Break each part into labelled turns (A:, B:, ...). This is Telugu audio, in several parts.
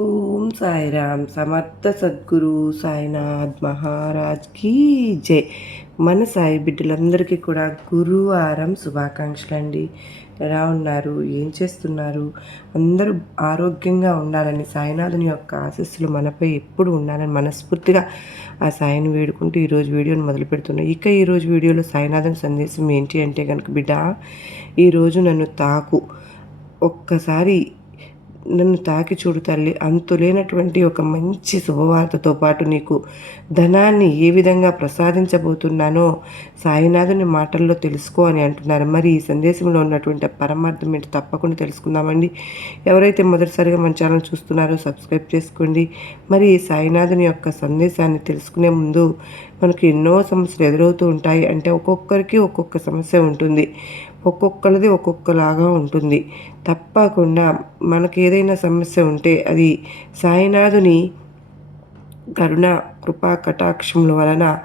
A: ఓం సాయిరామ్ సమర్థ సద్గురు సాయినాథ్ మహారాజ్ కీ జై. మన సాయి బిడ్డలందరికీ కూడా గురువారం శుభాకాంక్షలు అండి ఎలా ఉన్నారు? ఏం చేస్తున్నారు? అందరూ ఆరోగ్యంగా ఉండాలని సాయినాథుని యొక్క ఆశస్సులు మనపై ఎప్పుడు ఉండాలని మనస్ఫూర్తిగా ఆ సాయిని వేడుకుంటూ ఈరోజు వీడియోని మొదలు పెడుతున్నాయి ఇక ఈరోజు వీడియోలో సాయినాథుని సందేశం ఏంటి అంటే కనుక బిడ్డ ఈరోజు నన్ను తాకు. ఒక్కసారి నన్ను తాకి చూడు తల్లి అంతులేనటువంటి ఒక మంచి శుభవార్తతో పాటు నీకు ధనాన్ని ఏ విధంగా ప్రసాదించబోతున్నానో సాయినాథుని మాటల్లో తెలుసుకో అని అంటున్నారు. మరి ఈ సందేశంలో ఉన్నటువంటి పరమార్థం ఏంటి తప్పకుండా తెలుసుకుందామండి. ఎవరైతే మొదటిసారిగా మన ఛానల్ చూస్తున్నారో సబ్స్క్రైబ్ చేసుకోండి. మరి ఈ సాయినాథుని యొక్క సందేశాన్ని తెలుసుకునే ముందు మనకి ఎన్నో సమస్యలు ఎదురవుతూ ఉంటాయి. అంటే ఒక్కొక్కరికి ఒక్కొక్క సమస్య ఉంటుంది. ఒక్కొక్కరిది ఒక్కొక్కలాగా ఉంటుంది. తప్పకుండా మనకి ఏదైనా సమస్య ఉంటే అది సాయినాథుని కరుణ కృపా కటాక్షముల వలన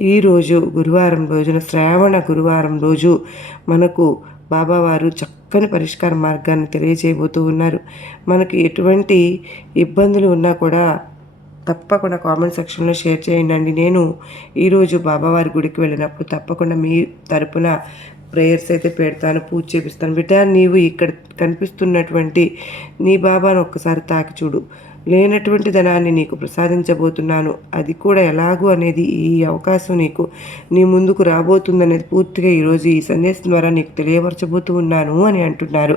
A: ఈరోజు గురువారం రోజున శ్రావణ గురువారం రోజు మనకు బాబావారు చక్కని పరిష్కార మార్గాన్ని తెలియజేయబోతూ ఉన్నారు. మనకి ఎటువంటి ఇబ్బందులు ఉన్నా కూడా తప్పకుండా కామెంట్ సెక్షన్లో షేర్ చేయండి నేను ఈరోజు బాబావారి గుడికి వెళ్ళినప్పుడు తప్పకుండా మీ తరపున ప్రేయర్స్ అయితే పెడతాను పూజ చేపిస్తాను. బిడ్డ నీవు ఇక్కడ కనిపిస్తున్నటువంటి నీ బాబాను ఒక్కసారి తాకి చూడు. లేనటువంటి ధనాన్ని నీకు ప్రసాదించబోతున్నాను. అది కూడా ఎలాగూ అనేది ఈ అవకాశం నీకు నీ ముందుకు రాబోతుందనేది పూర్తిగా ఈరోజు ఈ సందేశం ద్వారా నీకు తెలియపరచబోతూ ఉన్నాను అని అంటున్నారు.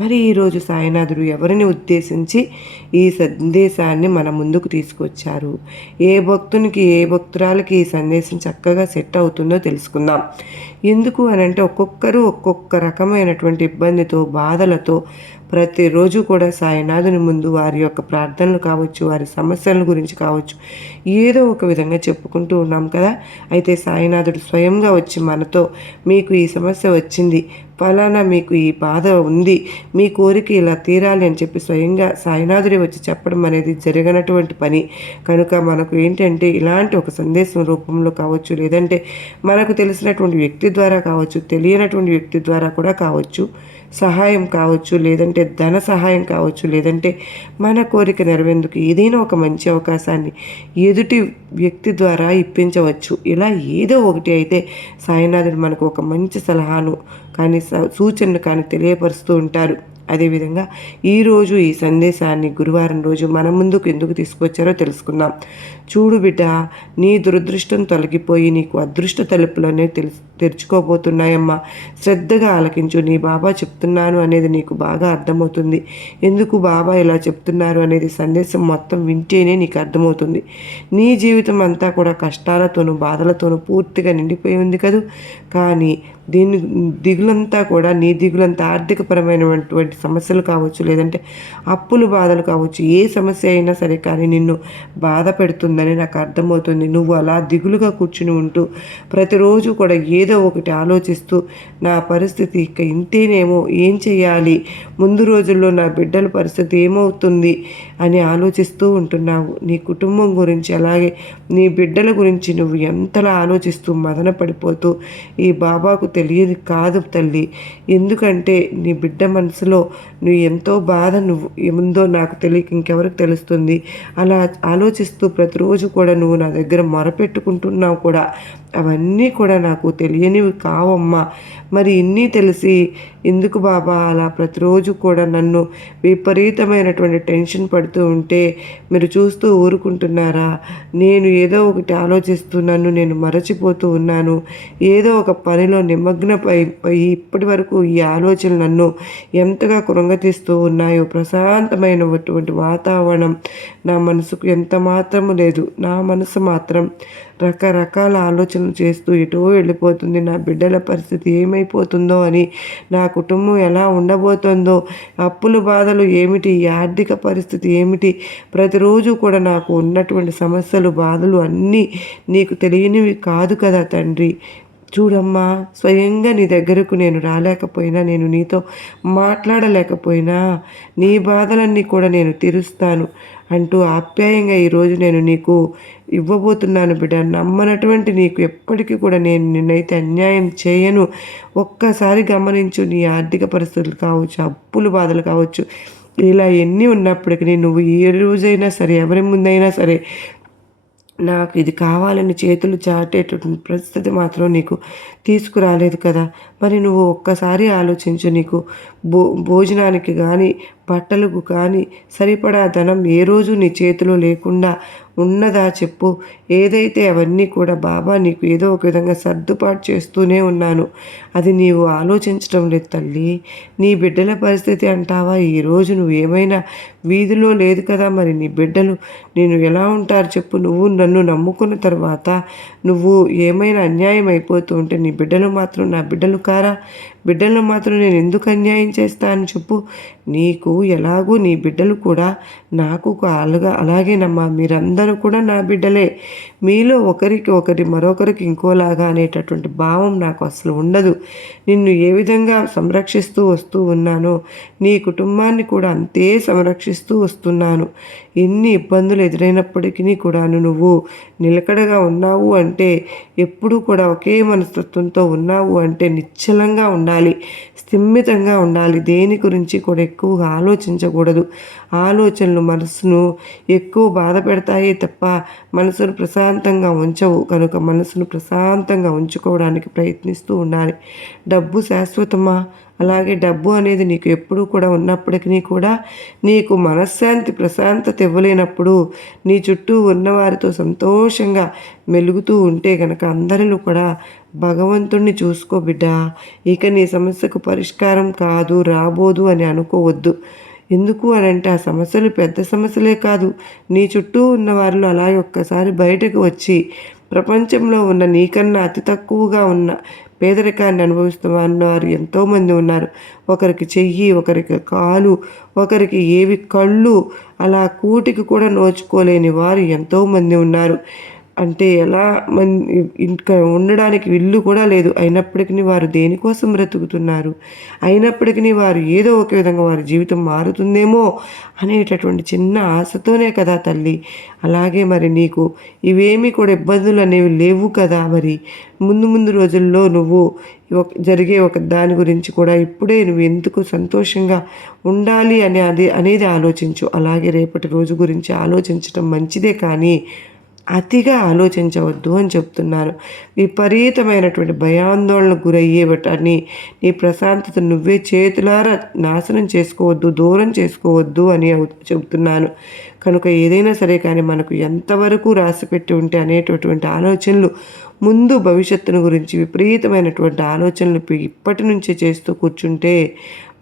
A: మరి ఈరోజు సాయినాథుడు ఎవరిని ఉద్దేశించి ఈ సందేశాన్ని మన ముందుకు తీసుకొచ్చారు? ఏ భక్తునికి ఏ భక్తురాలకి ఈ సందేశం చక్కగా సెట్ అవుతుందో తెలుసుకుందాం. ఎందుకు అని అంటే ఒక్కొక్కరు ఒక్కొక్క రకమైనటువంటి ఇబ్బందితో బాధలతో ప్రతిరోజు కూడా సాయినాథుని ముందు వారి యొక్క ప్రార్థనలు కావచ్చు వారి సమస్యల గురించి కావచ్చు ఏదో ఒక విధంగా చెప్పుకుంటూ ఉన్నాం కదా. అయితే సాయినాథుడు స్వయంగా వచ్చి మనతో మీకు ఈ సమస్య వచ్చింది ఫలానా మీకు ఈ బాధ ఉంది. మీ కోరిక ఇలా తీరాలి అని చెప్పి స్వయంగా సాయినాథుడి వచ్చి చెప్పడం అనేది జరగనటువంటి పని. కనుక మనకు ఏంటంటే ఇలాంటి ఒక సందేశం రూపంలో కావచ్చు లేదంటే మనకు తెలిసినటువంటి వ్యక్తి ద్వారా కావచ్చు తెలియనటువంటి వ్యక్తి ద్వారా కూడా కావచ్చు సహాయం కావచ్చు లేదంటే ధన సహాయం కావచ్చు లేదంటే మన కోరిక నెరవేందుకు ఏదైనా ఒక మంచి అవకాశాన్ని ఎదుటి వ్యక్తి ద్వారా ఇప్పించవచ్చు. ఇలా ఏదో ఒకటి అయితే సాయినాథుడు మనకు ఒక మంచి సలహాను కానీ సూచనలు కానీ తెలియపరుస్తూ ఉంటారు. అదేవిధంగా ఈరోజు ఈ సందేశాన్ని గురువారం రోజు మన ముందుకు ఎందుకు తీసుకొచ్చారో తెలుసుకుందాం. చూడు బిడ్డ నీ దురదృష్టం తొలగిపోయి నీకు అదృష్ట తలుపులోనే తెలుసు తెరుచుకోబోతున్నాయమ్మా. శ్రద్ధగా ఆలకించు నీ బాబా చెప్తున్నాను అనేది నీకు బాగా అర్థమవుతుంది. ఎందుకు బాబా ఇలా చెప్తున్నారు అనేది సందేశం మొత్తం వింటేనే నీకు అర్థమవుతుంది. నీ జీవితం అంతా కూడా కష్టాలతోనూ బాధలతోనూ పూర్తిగా నిండిపోయి ఉంది కదూ? కానీ దీని దిగులంతా కూడా నీ దిగులంతా ఆర్థికపరమైనటువంటి సమస్యలు కావచ్చు లేదంటే అప్పులు బాధలు కావచ్చు ఏ సమస్య అయినా సరే కానీ నిన్ను బాధ పెడుతుందని నాకు అర్థమవుతుంది. నువ్వు అలా దిగులుగా కూర్చుని ఉంటూ ప్రతిరోజు కూడా ఏదో ఒకటి ఆలోచిస్తూ నా పరిస్థితి ఇక ఇంతేనేమో ఏం చేయాలి ముందు రోజుల్లో నా బిడ్డల పరిస్థితి ఏమవుతుంది? అని ఆలోచిస్తూ ఉంటున్నావు. నీ కుటుంబం గురించి అలాగే నీ బిడ్డల గురించి నువ్వు ఎంతలా ఆలోచిస్తూ మదన పడిపోతూ ఈ బాబాకు తెలియదు కాదు తల్లి. ఎందుకంటే నీ బిడ్డ మనసులో నువ్వు ఎంతో బాధ నువ్వు ఏముందో నాకు తెలియక ఇంకెవరికి తెలుస్తుంది. అలా ఆలోచిస్తూ ప్రతిరోజు కూడా నువ్వు నా దగ్గర మొరపెట్టుకుంటున్నావు కూడా. అవన్నీ కూడా నాకు తెలియనివి కావమ్మా. మరి ఇన్ని తెలిసి ఎందుకు బాబా అలా ప్రతిరోజు కూడా నన్ను విపరీతమైనటువంటి టెన్షన్ పడుతూ ఉంటే మీరు చూస్తూ ఊరుకుంటున్నారా? నేను ఏదో ఒకటి ఆలోచిస్తూ నన్ను నేను మరచిపోతూ ఉన్నాను. ఏదో ఒక పనిలో నిమగ్నపై ఇప్పటి వరకు ఈ ఆలోచనలు నన్ను ఎంతగా కృంగతీస్తూ ఉన్నాయో ప్రశాంతమైనటువంటి వాతావరణం నా మనసుకు ఎంత మాత్రము లేదు. నా మనసు మాత్రం రకరకాల ఆలోచనలు చేస్తూ ఎటో వెళ్ళిపోతుంది నా బిడ్డల పరిస్థితి ఏమైపోతుందో అని నా కుటుంబం ఎలా ఉండబోతుందో అప్పుల బాధలు ఏమిటి ఈ ఆర్థిక పరిస్థితి ఏమిటి ప్రతిరోజు కూడా నాకు ఉన్నటువంటి సమస్యలు బాధలు అన్నీ నీకు తెలియనివి కాదు కదా తండ్రి. చూడమ్మా స్వయంగా నీ దగ్గరకు నేను రాలేకపోయినా నేను నీతో మాట్లాడలేకపోయినా నీ బాధలన్నీ కూడా నేను తీరుస్తాను అంటూ ఆప్యాయంగా ఈరోజు నేను నీకు ఇవ్వబోతున్నాను బిడ్డ. నమ్మనటువంటి నీకు ఎప్పటికీ కూడా నేను నిన్నైతే అన్యాయం చేయను. ఒక్కసారి గమనించు నీ ఆర్థిక పరిస్థితులు కావచ్చు అప్పులు బాధలు కావచ్చు ఇలా ఎన్ని ఉన్నప్పటికీ నువ్వు ఏ రోజైనా సరే ఎవరి ముందైనా సరే నాకు ఇది కావాలని చేతులు చాటేటటువంటి పరిస్థితి మాత్రం నీకు తీసుకురాలేదు కదా. మరి నువ్వు ఒక్కసారి ఆలోచించు నీకు భో భోజనానికి కానీ బట్టలకు కానీ సరిపడా ధనం ఏ రోజు నీ చేతిలో లేకుండా ఉన్నదా చెప్పు. ఏదైతే అవన్నీ కూడా బాబా నీకు ఏదో ఒక విధంగా సర్దుబాటు చేస్తూనే ఉన్నాను. అది నీవు ఆలోచించడం లేదు తల్లి. నీ బిడ్డల పరిస్థితి అంటావా? ఈరోజు నువ్వు ఏమైనా వీధిలో లేదు కదా మరి నీ బిడ్డలు. నేను ఎలా ఉంటారు చెప్పు. నువ్వు నన్ను నమ్ముకున్న తర్వాత నువ్వు ఏమైనా అన్యాయం అయిపోతూ ఉంటే నీ బిడ్డలు మాత్రం నా బిడ్డలు కారా? బిడ్డలను మాత్రం నేను ఎందుకు అన్యాయం చేస్తాను చెప్పు. నీకు ఎలాగూ నీ బిడ్డలు కూడా నాకు అలాగా అలాగేనమ్మా మీరందరూ కూడా నా బిడ్డలే. మీలో ఒకరికి ఒకరి మరొకరికి ఇంకోలాగా అనేటటువంటి భావం నాకు అసలు ఉండదు. నిన్ను ఏ విధంగా సంరక్షిస్తూ వస్తూ ఉన్నానో నీ కుటుంబాన్ని కూడా అంతే సంరక్షిస్తూ వస్తున్నాను. ఎన్ని ఇబ్బందులు ఎదురైనప్పటికీ కూడాను నువ్వు నిలకడగా ఉన్నావు అంటే ఎప్పుడూ కూడా ఒకే మనస్తత్వంతో ఉన్నావు అంటే నిశ్చలంగా ఉండాలి స్థిమితంగా ఉండాలి. దేని గురించి కూడా ఎక్కువగా ఆలోచించకూడదు. ఆలోచనలు మనసును ఎక్కువ బాధ పెడతాయి తప్ప మనసును ప్రశాంతంగా ఉంచవు. కనుక మనసును ప్రశాంతంగా ఉంచుకోవడానికి ప్రయత్నిస్తూ ఉండాలి. డబ్బు శాశ్వతమా? అలాగే డబ్బు అనేది నీకు ఎప్పుడూ కూడా ఉన్నప్పటికీ కూడా నీకు మనశ్శాంతి ప్రశాంతత ఇవ్వలేనప్పుడు నీ చుట్టూ ఉన్నవారితో సంతోషంగా మెలుగుతూ ఉంటే కనుక అందరిలో కూడా భగవంతుణ్ణి చూసుకో బిడ్డ. ఇక నీ సమస్యకు పరిష్కారం కాదు రాబోదు అని అనుకోవద్దు. ఎందుకు అని అంటే ఆ సమస్యలు పెద్ద సమస్యలే కాదు. నీ చుట్టూ ఉన్న వారిలో అలాగే ఒక్కసారి బయటకు వచ్చి ప్రపంచంలో ఉన్న నీకన్నా అతి తక్కువగా ఉన్న పేదరికాన్ని అనుభవిస్తున్న వారు ఎంతోమంది ఉన్నారు. ఒకరికి చెయ్యి ఒకరికి కాలు ఒకరికి ఏవి కళ్ళు అలా కూటికి కూడా నోచుకోలేని వారు ఎంతోమంది ఉన్నారు. అంటే ఎలా మన్ ఇంకా ఉండడానికి ఇల్లు కూడా లేదు. అయినప్పటికీ వారు దేనికోసం బ్రతుకుతున్నారు? అయినప్పటికీ వారు ఏదో ఒక విధంగా వారి జీవితం మారుతుందేమో అనేటటువంటి చిన్న ఆశతోనే కదా తల్లి. అలాగే మరి నీకు ఇవేమీ కూడా ఇబ్బందులు అనేవి లేవు కదా మరి. ముందు ముందు రోజుల్లో నువ్వు జరిగే ఒక దాని గురించి కూడా ఇప్పుడే నువ్వు ఎందుకు సంతోషంగా ఉండాలి అని అది అనేది ఆలోచించు. అలాగే రేపటి రోజు గురించి ఆలోచించడం మంచిదే కానీ అతిగా ఆలోచించవద్దు అని చెప్తున్నారు. విపరీతమైనటువంటి భయాందోళనకు గురయ్యేవటని నీ ప్రశాంతత నువ్వే చేతులారా నాశనం చేసుకోవద్దు దూరం చేసుకోవద్దు అని చెబుతున్నాను కనుక ఏదైనా సరే కానీ మనకు ఎంతవరకు రాసిపెట్టి ఉంటే అనేటటువంటి ఆలోచనలు ముందు భవిష్యత్తును గురించి విపరీతమైనటువంటి ఆలోచనలు ఇప్పటి నుంచే చేస్తూ కూర్చుంటే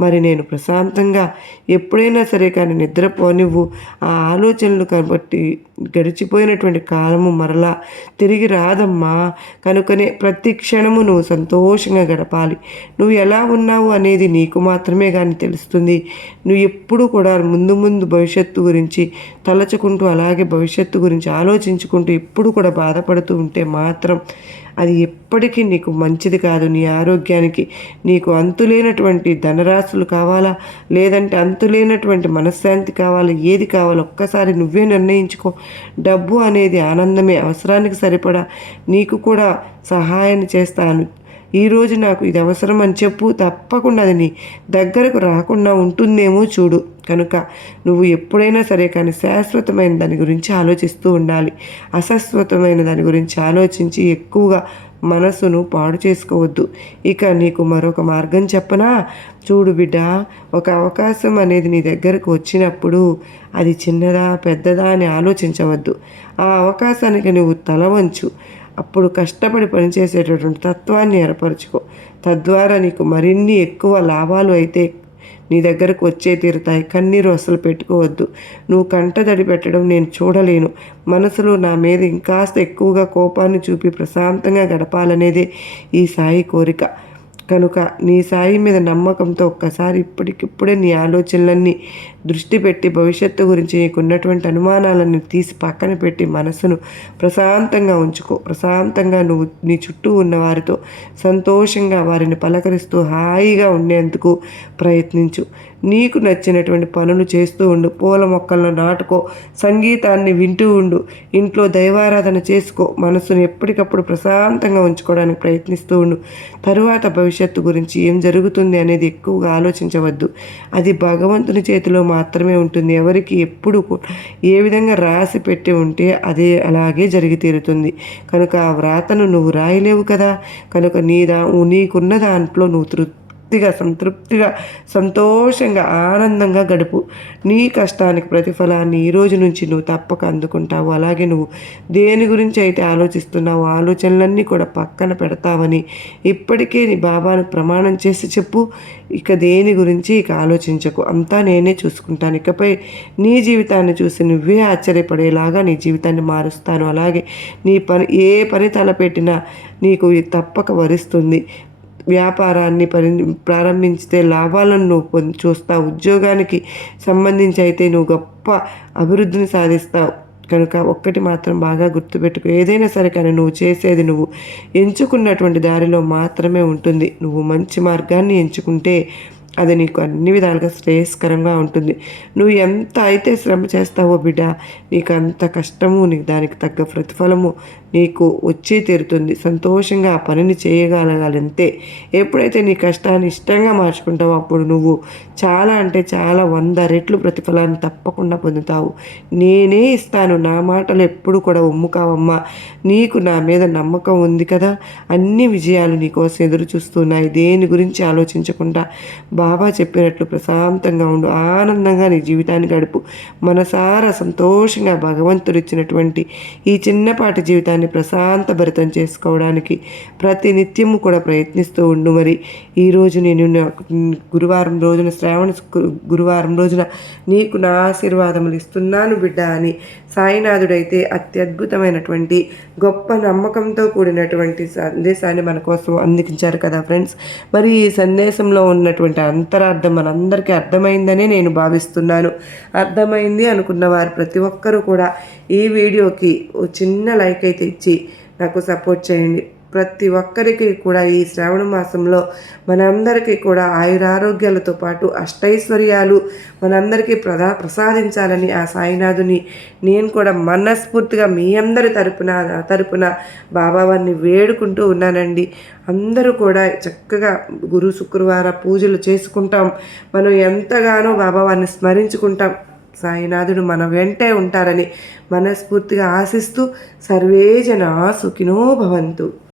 A: మరి నేను ప్రశాంతంగా ఎప్పుడైనా సరే కానీ నిద్రపోనివ్వు. ఆ ఆలోచనలు కాబట్టి గడిచిపోయినటువంటి కాలము మరలా తిరిగి రాదమ్మా. కనుకనే ప్రతి క్షణము నువ్వు సంతోషంగా గడపాలి. నువ్వు ఎలా ఉన్నావు అనేది నీకు మాత్రమే కానీ తెలుస్తుంది. నువ్వు ఎప్పుడు కూడా ముందు ముందు భవిష్యత్తు గురించి తలచుకుంటూ అలాగే భవిష్యత్తు గురించి ఆలోచించుకుంటూ ఎప్పుడు కూడా బాధపడుతూ ఉంటే మాత్రం అది ఎప్పటికీ నీకు మంచిది కాదు. నీ ఆరోగ్యానికి నీకు అంతులేనటువంటి ధనరాశులు కావాలా? లేదంటే అంతులేనటువంటి మనశ్శాంతి కావాలా? ఏది కావాలో ఒక్కసారి నువ్వే నిర్ణయించుకో. డబ్బు అనేది ఆనందమే అవసరానికి సరిపడా నీకు కూడా సహాయాన్ని చేస్తాను. ఈరోజు నాకు ఇది అవసరం అని చెప్పు తప్పకుండా అది నీ దగ్గరకు రాకుండా ఉంటుందేమో చూడు. కనుక నువ్వు ఎప్పుడైనా సరే కానీ శాశ్వతమైన దాని గురించి ఆలోచిస్తూ ఉండాలి. అశాశ్వతమైన దాని గురించి ఆలోచించి ఎక్కువగా మనసును పాడు చేసుకోవద్దు. ఇక నీకు మరొక మార్గం చెప్పనా? చూడు బిడ్డ ఒక అవకాశం అనేది నీ దగ్గరకు వచ్చినప్పుడు అది చిన్నదా పెద్దదా అని ఆలోచించవద్దు. ఆ అవకాశానికి నువ్వు తల వంచు. అప్పుడు కష్టపడి పనిచేసేటటువంటి తత్వాన్ని ఏర్పరచుకో. తద్వారా నీకు మరిన్ని ఎక్కువ లాభాలు అయితే నీ దగ్గరకు వచ్చే తీరుతాయి. కన్నీరు అసలు పెట్టుకోవద్దు. నువ్వు కంటదడి పెట్టడం నేను చూడలేను. మనసులో నా మీద ఇంకాస్త ఎక్కువగా కోపాన్ని చూపి ప్రశాంతంగా గడపాలనేదే ఈ సాయి కోరిక. కనుక నీ సాయి మీద నమ్మకంతో ఒక్కసారి ఇప్పటికిప్పుడే నీ ఆలోచనలన్నీ దృష్టి పెట్టి భవిష్యత్తు గురించి నీకున్నటువంటి అనుమానాలను తీసి పక్కన పెట్టి మనసును ప్రశాంతంగా ఉంచుకో. ప్రశాంతంగా నువ్వు నీ చుట్టూ ఉన్న వారితో సంతోషంగా వారిని పలకరిస్తూ హాయిగా ఉండేందుకు ప్రయత్నించు. నీకు నచ్చినటువంటి పనులు చేస్తూ ఉండు. పూల మొక్కలను నాటుకో. సంగీతాన్ని వింటూ ఉండు. ఇంట్లో దైవారాధన చేసుకో. మనసును ఎప్పటికప్పుడు ప్రశాంతంగా ఉంచుకోవడానికి ప్రయత్నిస్తూ ఉండు. తరువాత భవిష్యత్తు గురించి ఏం జరుగుతుంది అనేది ఎక్కువగా ఆలోచించవద్దు. అది భగవంతుని చేతిలో మాత్రమే ఉంటుంది. ఎవరికి ఎప్పుడు ఏ విధంగా రాసి పెట్టి ఉంటే అదే అలాగే జరిగి తీరుతుంది. కనుక ఆ వ్రాతను నువ్వు రాయలేవు కదా? కనుక నీ దా నీకున్న దాంట్లో నువ్వు తృప్తి తృప్తిగా సంతృప్తిగా సంతోషంగా ఆనందంగా గడుపు. నీ కష్టానికి ప్రతిఫలాన్ని ఈ రోజు నుంచి నువ్వు తప్పక అందుకుంటావు. అలాగే నువ్వు దేని గురించి అయితే ఆలోచిస్తున్నావు ఆలోచనలన్నీ కూడా పక్కన పెడతావని ఇప్పటికే నీ బాబాను ప్రమాణం చేసి చెప్పు. ఇక దేని గురించి ఇక ఆలోచించకు. అంతా నేనే చూసుకుంటాను. ఇకపై నీ జీవితాన్ని చూసి నువ్వే ఆశ్చర్యపడేలాగా నీ జీవితాన్ని మారుస్తాను. అలాగే నీ పని ఏ పని తలపెట్టినా నీకు తప్పక వరిస్తుంది. వ్యాపారాన్ని పరి ప్రారంభించితే లాభాలను నువ్వు పొంది చూస్తావు ఉద్యోగానికి సంబంధించి అయితే నువ్వు గొప్ప అభివృద్ధిని సాధిస్తావు. కనుక ఒక్కటి మాత్రం బాగా గుర్తుపెట్టుకో. ఏదైనా సరే కానీ నువ్వు చేసేది నువ్వు ఎంచుకున్నటువంటి దారిలో మాత్రమే ఉంటుంది. నువ్వు మంచి మార్గాన్ని ఎంచుకుంటే అది నీకు అన్ని విధాలుగా శ్రేయస్కరంగా ఉంటుంది. నువ్వు ఎంత అయితే శ్రమ చేస్తావో బిడ్డ నీకు అంత కష్టము నీకు దానికి తగ్గ ప్రతిఫలము నీకు వచ్చి తీరుతుంది. సంతోషంగా ఆ పనిని చేయగలగాలంతే ఎప్పుడైతే నీ కష్టాన్ని ఇష్టంగా మార్చుకుంటావో అప్పుడు నువ్వు చాలా అంటే చాలా వంద రెట్లు ప్రతిఫలాన్ని తప్పకుండా పొందుతావు. నేనే ఇస్తాను నా మాటలు ఎప్పుడు కూడా ఉమ్ము కావమ్మా నీకు నా మీద నమ్మకం ఉంది కదా? అన్ని విజయాలు నీకోసం ఎదురు చూస్తున్నాయి దేని గురించి ఆలోచించకుండా బాబా చెప్పినట్లు ప్రశాంతంగా ఉండు. ఆనందంగా నీ జీవితాన్ని గడుపు. మనసారా సంతోషంగా భగవంతుడు ఇచ్చినటువంటి ఈ చిన్నపాటి జీవితాన్ని ప్రశాంత భరితం చేసుకోవడానికి ప్రతి నిత్యము కూడా ప్రయత్నిస్తూ ఉండు మరి. ఈరోజు నేను గురువారం రోజున శ్రావణ గురువారం రోజున నీకు నా ఆశీర్వాదములు ఇస్తున్నాను బిడ్డ అని సాయినాథుడైతే అత్యద్భుతమైనటువంటి గొప్ప నమ్మకంతో కూడినటువంటి సందేశాన్ని మన కోసం అందించారు కదా ఫ్రెండ్స్. మరి ఈ సందేశంలో ఉన్నటువంటి అంతరార్థం మనందరికీ అర్థమైందనే నేను భావిస్తున్నాను. అర్థమైంది అనుకున్న వారు ప్రతి ఒక్కరూ కూడా ఈ వీడియోకి ఓ చిన్న లైక్ అయితే ఇచ్చి నాకు సపోర్ట్ చేయండి. ప్రతి ఒక్కరికి కూడా ఈ శ్రావణ మాసంలో మనందరికీ కూడా ఆయురారోగ్యాలతో పాటు అష్టైశ్వర్యాలు మనందరికీ ప్రదా ప్రసాదించాలని ఆ సాయినాథుని నేను కూడా మనస్ఫూర్తిగా మీ అందరి తరపున నా తరపున బాబావారిని వేడుకుంటూ ఉన్నానండి. అందరూ కూడా చక్కగా గురు శుక్రవార పూజలు చేసుకుంటాం. మనం ఎంతగానో బాబావారిని స్మరించుకుంటాం. సాయినాథుడు మన వెంటే ఉంటారని మనస్ఫూర్తిగా ఆశిస్తూ సర్వే జన సుఖినో భవంతు.